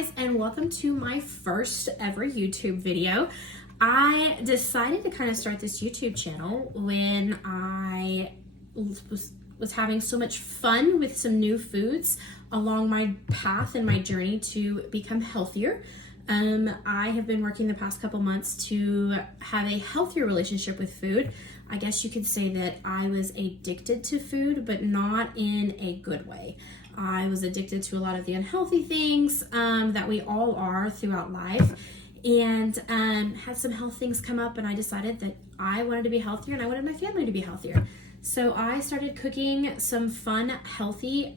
guys, and welcome to my first ever YouTube video. I decided to kind of start this YouTube channel when I was having so much fun with some new foods along my path and my journey to become healthier. I have been working the past couple months to have a healthier relationship with food. I guess you could say that I was addicted to food, but not in a good way. I was addicted to a lot of the unhealthy things that we all are throughout life, and had some health things come up, and I decided that I wanted to be healthier and I wanted my family to be healthier. So I started cooking some fun, healthy-ish.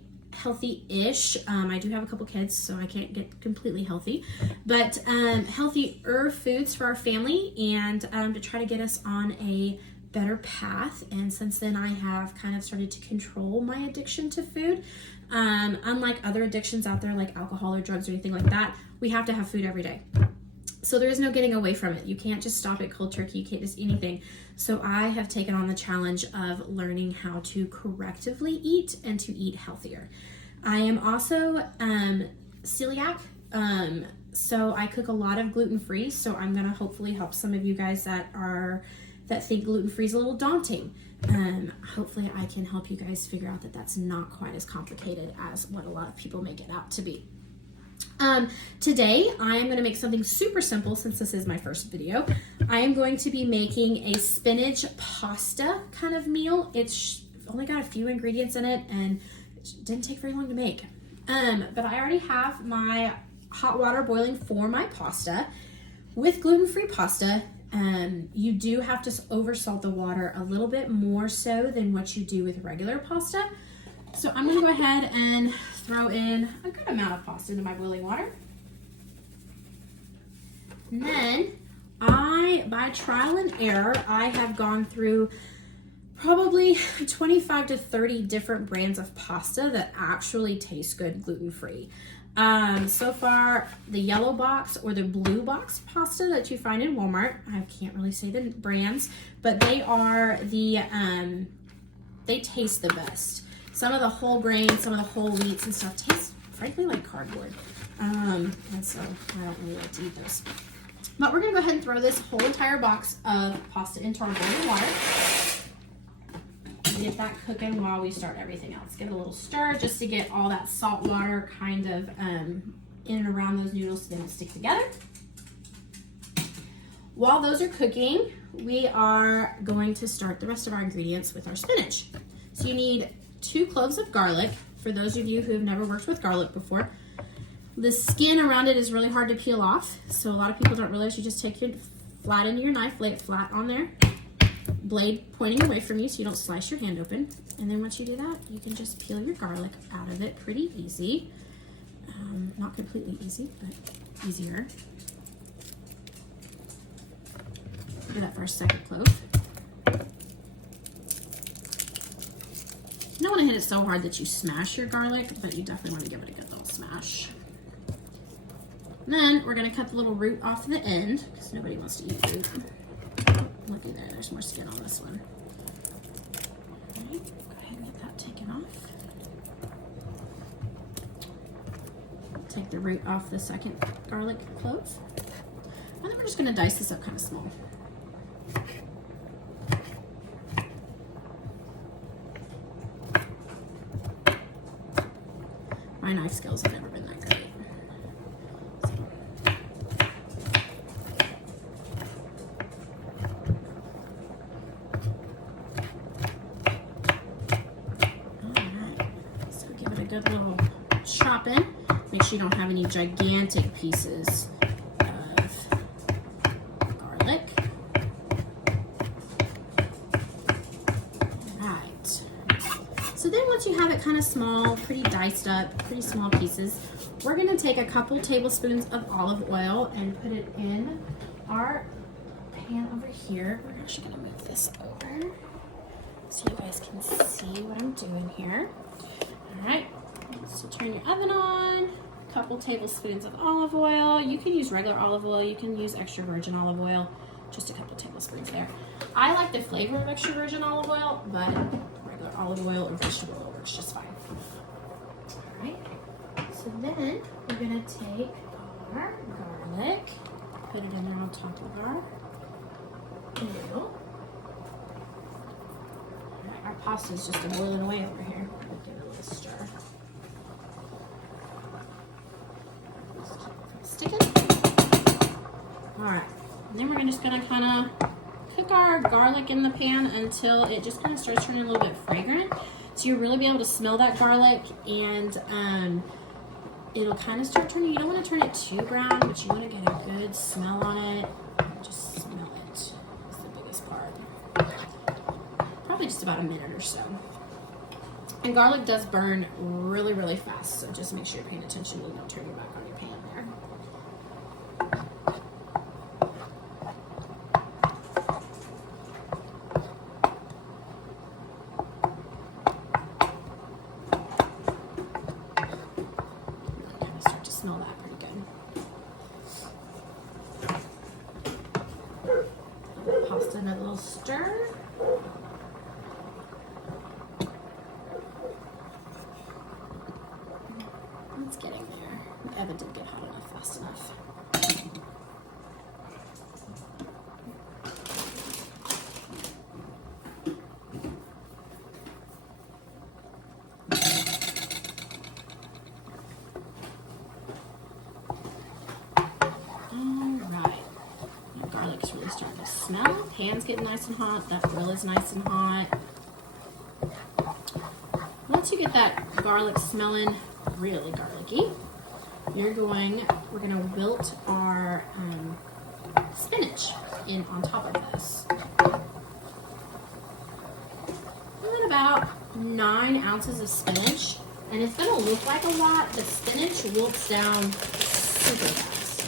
I do have a couple kids, so I can't get completely healthy, but healthier foods for our family, and to try to get us on a better path. And since then, I have kind of started to control my addiction to food. Unlike other addictions out there like alcohol or drugs or anything like that, we have to have food every day. So there is no getting away from it. You can't just stop at cold turkey. You can't just eat anything. So I have taken on the challenge of learning how to correctively eat and to eat healthier. I am also celiac, so I cook a lot of gluten-free. So I'm gonna hopefully help some of you guys that think gluten-free is a little daunting. Hopefully I can help you guys figure out that that's not quite as complicated as what a lot of people make it out to be. Today I am going to make something super simple since this is my first video. I am going to be making a spinach pasta kind of meal. It's only got a few ingredients in it and it didn't take very long to make. But I already have my hot water boiling for my pasta. With gluten-free pasta, you do have to oversalt the water a little bit more so than what you do with regular pasta. So I'm going to go ahead and throw in a good amount of pasta into my boiling water. And then by trial and error, I have gone through probably 25 to 30 different brands of pasta that actually taste good gluten-free. So far, the yellow box or the blue box pasta that you find in Walmart, I can't really say the brands, but they are they taste the best. Some of the whole grains, some of the whole wheats and stuff taste, frankly, like cardboard. And so I don't really like to eat those. But we're gonna go ahead and throw this whole entire box of pasta into our boiling water. Get that cooking while we start everything else. Give it a little stir just to get all that salt water kind of in and around those noodles so they don't stick together. While those are cooking, we are going to start the rest of our ingredients with our spinach. So you need 2 cloves of garlic, for those of you who have never worked with garlic before. The skin around it is really hard to peel off, so a lot of people don't realize you just take your flat into your knife, lay it flat on there, blade pointing away from you so you don't slice your hand open. And then once you do that, you can just peel your garlic out of it pretty easy. Not completely easy, but easier. Do that for our second clove. You don't want to hit it so hard that you smash your garlic, but you definitely want to give it a good little smash. And then we're going to cut the little root off the end because nobody wants to eat root. Looky there, there's more skin on this one. All right, go ahead and get that taken off. Take the root off the second garlic clove. And then we're just going to dice this up kind of small. My knife skills have never been that great. Good little chop in. Make sure you don't have any gigantic pieces of garlic. Alright. So then once you have it kind of small, pretty diced up, pretty small pieces, we're going to take a couple tablespoons of olive oil and put it in our pan over here. We're actually going to move this over so you guys can see what I'm doing here. Alright. So turn your oven on, a couple tablespoons of olive oil. You can use regular olive oil, you can use extra virgin olive oil, just a couple tablespoons there. I like the flavor of extra virgin olive oil, but regular olive oil or vegetable oil works just fine. All right, so then we're gonna take our garlic. Put it in there on top of our meal. Right, our pasta is just boiling away over here. We'll give it a little stir. Stick it. All right, and then we're just gonna kind of cook our garlic in the pan until it just kind of starts turning a little bit fragrant. So you'll really be able to smell that garlic, and it'll kind of start turning. You don't want to turn it too brown, but you want to get a good smell on it. Just smell it. That's the biggest part. Probably just about a minute or so. And garlic does burn really, really fast, so just make sure you're paying attention and don't turn your back on your pan there. Smell that pretty good. Pasta, another little stir. It's getting there. The oven didn't get hot enough fast enough. Garlic's really starting to smell. Pan's getting nice and hot. That grill is nice and hot. Once you get that garlic smelling really garlicky, we're gonna wilt our spinach in on top of this. And about 9 ounces of spinach, and it's gonna look like a lot, but spinach wilts down super fast.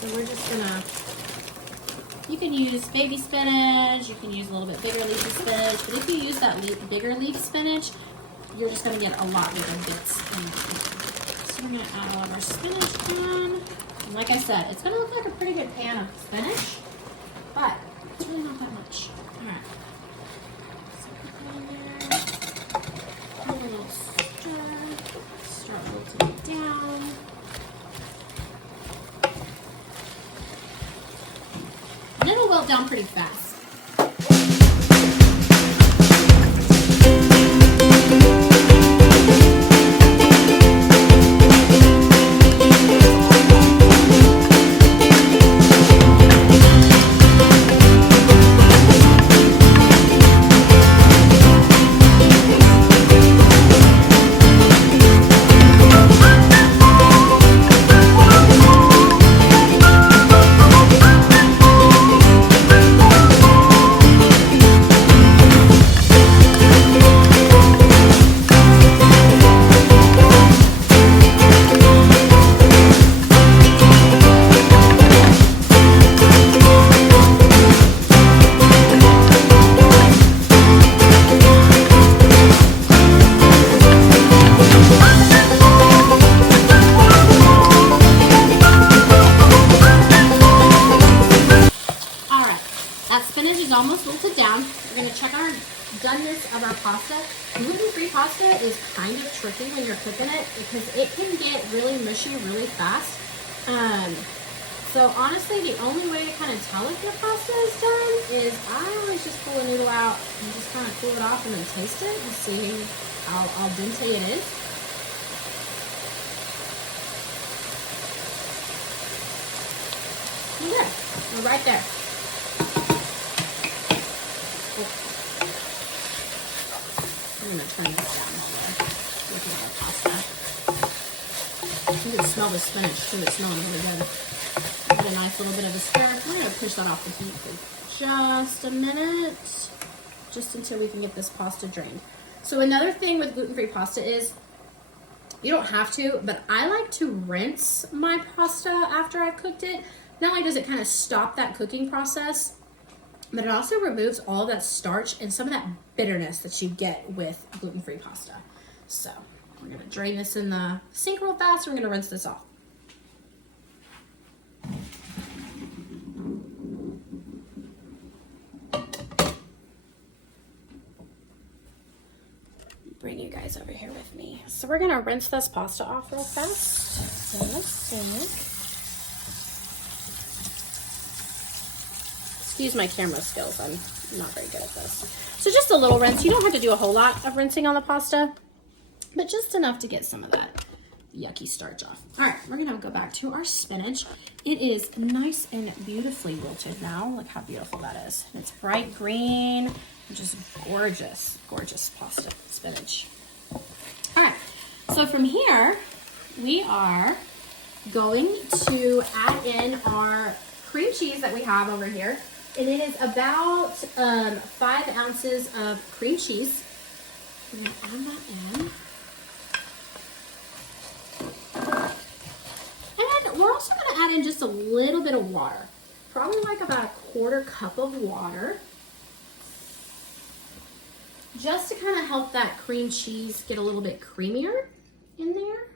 So we're just gonna. You can use baby spinach, you can use a little bit bigger leafy spinach, but if you use that bigger leaf spinach, you're just going to get a lot bigger bits in your pan. So we're going to add all of our spinach in. And like I said, it's going to look like a pretty good pan of spinach, but it's really not that much. Alright. So put that in there. Give it a little stir. Start wilting it down. And it'll wilt down pretty fast. Almost wilted down. We're going to check our doneness of our pasta. Gluten-free pasta is kind of tricky when you're cooking it because it can get really mushy really fast. So honestly, the only way to kind of tell if your pasta is done is I always just pull a noodle out and just kind of cool it off and then taste it and see how al dente it is. Okay, we're right there. I'm going to turn this down while we're looking at our pasta. You can smell the spinach too, it's smelling really good. Give it a nice little bit of a stir. We're going to push that off the heat for just a minute, just until we can get this pasta drained. So another thing with gluten-free pasta is, you don't have to, but I like to rinse my pasta after I've cooked it. Not only does it kind of stop that cooking process, but it also removes all that starch and some of that bitterness that you get with gluten-free pasta. So we're going to drain this in the sink real fast and we're going to rinse this off. Bring you guys over here with me. So we're going to rinse this pasta off real fast. So let's see. quick. Excuse my camera skills. I'm not very good at this. So just a little rinse. You don't have to do a whole lot of rinsing on the pasta, but just enough to get some of that yucky starch off. All right, we're gonna go back to our spinach. It is nice and beautifully wilted now. Look how beautiful that is. It's bright green, just gorgeous, gorgeous pasta spinach. All right, so from here, we are going to add in our cream cheese that we have over here. And it is about 5 ounces of cream cheese. We're gonna add that in. And we're also gonna add in just a little bit of water. Probably like about a 1/4 cup of water. Just to kind of help that cream cheese get a little bit creamier in there.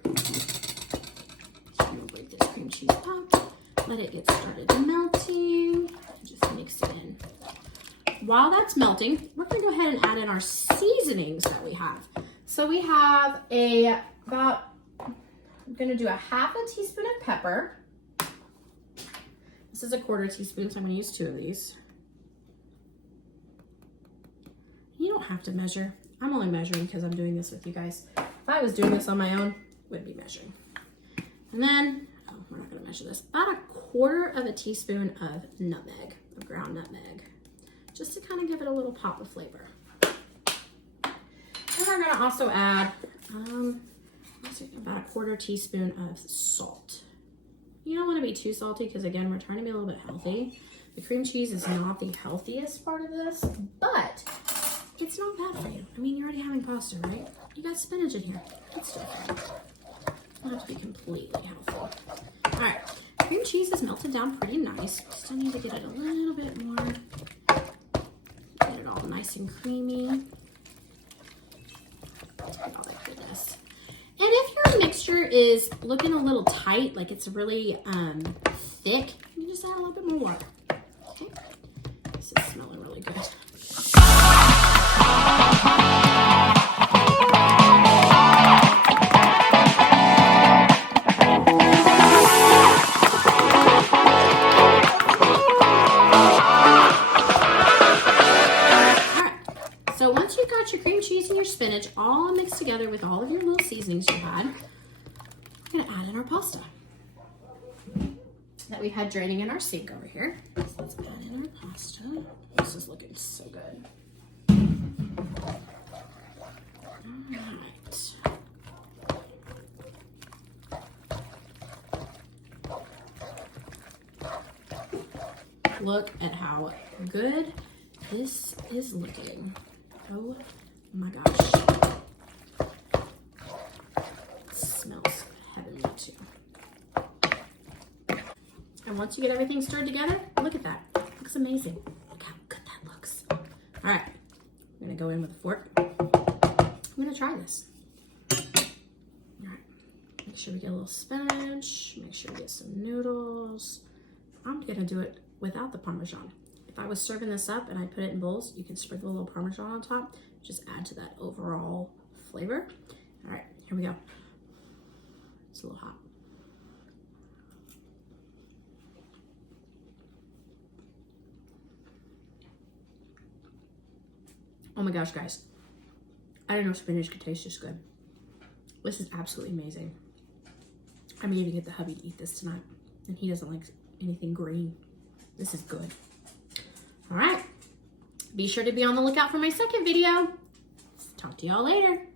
So we'll break this cream cheese up. Let it get started melting. Just mix it in. While that's melting, we're gonna go ahead and add in our seasonings that we have. So we have I'm gonna do a 1/2 teaspoon of pepper. This is a 1/4 teaspoon, so I'm gonna use 2 of these. You don't have to measure. I'm only measuring because I'm doing this with you guys. If I was doing this on my own, I wouldn't be measuring. And then, oh, we're not gonna measure this, about a 1/4 teaspoon of nutmeg, of ground nutmeg, just to kind of give it a little pop of flavor. And we're gonna also add about a 1/4 teaspoon of salt. You don't want to be too salty because, again, we're trying to be a little bit healthy. The cream cheese is not the healthiest part of this, but it's not bad for you. I mean, you're already having pasta, right? You got spinach in here. It's still fine. It doesn't have to be completely healthy. All right, cream cheese is melted down pretty nice. Still need to get it a little bit more. Get it all nice and creamy. All that goodness. And if your mixture is looking a little tight, like it's really thick, you just add a little bit more water. Okay, this is smelling really good. Spinach all mixed together with all of your little seasonings you had, we're gonna add in our pasta that we had draining in our sink over here. So let's add in our pasta. This is looking so good. All right. Look at how good this is looking. Oh my gosh. It smells heavenly too. And once you get everything stirred together, look at that. It looks amazing. Look how good that looks. All right, I'm gonna go in with a fork. I'm gonna try this. All right, make sure we get a little spinach. Make sure we get some noodles. I'm gonna do it without the Parmesan. If I was serving this up and I put it in bowls, you can sprinkle a little Parmesan on top. Just add to that overall flavor. All right, here we go. It's a little hot. Oh my gosh, guys. I didn't know spinach could taste this good. This is absolutely amazing. I may even get the hubby to eat this tonight. And he doesn't like anything green. This is good. All right. Be sure to be on the lookout for my second video. Talk to y'all later.